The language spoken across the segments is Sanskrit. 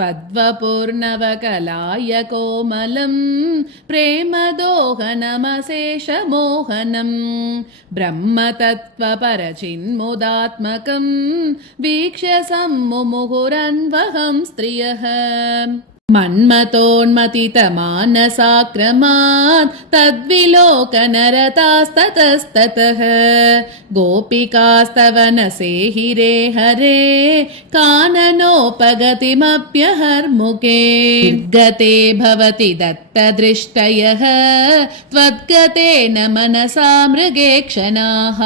त्वद्वपुर्नवकलाय कोमलं प्रेमदोहनमशेषमोहनं ब्रह्मतत्त्वपरचिन्मुदात्मकं वीक्ष्य सम्मुमुहुरन्वहं स्त्रियः मन्मतोन्मतितमानसाक्रमात् तद्विलोकनरतास्ततस्ततः गोपिकास्तवनसेहिरे हरे काननोपगतिमप्यहर्मुखे निर्गते भवति दत्तदृष्टयः त्वद्गतेन मनसा मृगे क्षणाः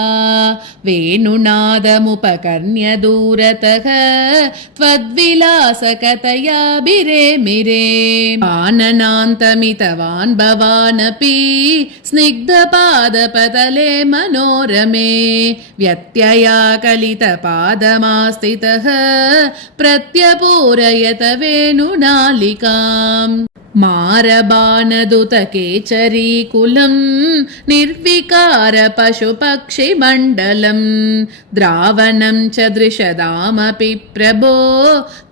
वेणुनादमुपकर्ण्य दूरतः त्वद्विलासकतयाभिरे पाननान्तमितवान् भवानपि स्निग्धपादपतले मनोरमे व्यत्यया कलितपादमास्थितः प्रत्यपूरयत वेणुनालिकाम् मारबाणदुतकेचरीकुलं निर्विकार पशुपक्षिमण्डलं द्रावणं च दृशदामपि प्रभो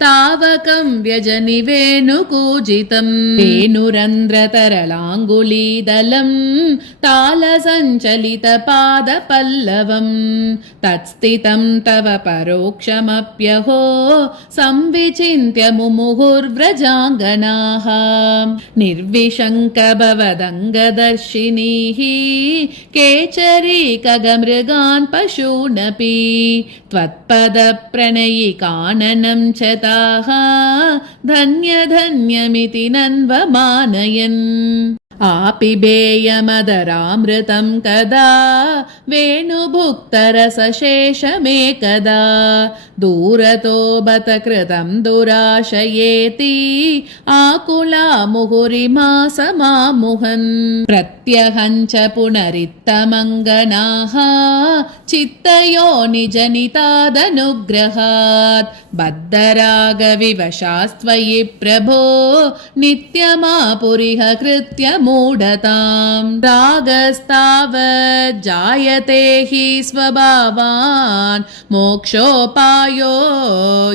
तावकं व्यजनि वेणुकूजितं वेणुरन्ध्रतरलाङ्गुलीदलं तालसञ्चलितपादपल्लवं तत्स्थितं तव परोक्षमप्यहो संविचिन्त्य मुमुहुर्व्रजाङ्गनाः निर्विशङ्कभवदङ्गदर्शिनीः केचरीकगमृगान् पशूनपि त्वत्पदप्रणयिकाननं च ताः धन्यधन्यमिति नन्वमानयन् आपिबेयमदरामृतं कदा वेणुभुक्तरसशेषमेकदा दूरतो बत कृतं दुराशयेति आकुला मुहुरिमा समामुहन् प्रत्यहं च पुनरित्तमङ्गनाः चित्तयोनिजनितादनुग्रहात् बद्धरागविवशास्त्वयि प्रभो नित्यमापुरिह कृत्य मूढतां रागस्तावज्जायते हि स्वभावान् मोक्षोपायो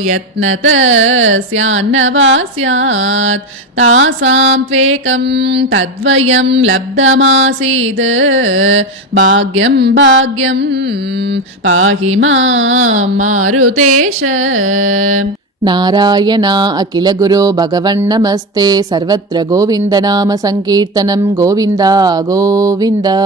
यत्नतस्यान्न वा स्यात् तासां त्वेकं तद्वयं लब्धमासीद् भाग्यं भाग्यं पाहि मां मारुतेश। नारायणा अखिल गुरो भगवन्नमस्ते सर्वत्र गोविन्दनाम संकीर्तनं गोविन्दा गोविन्दा।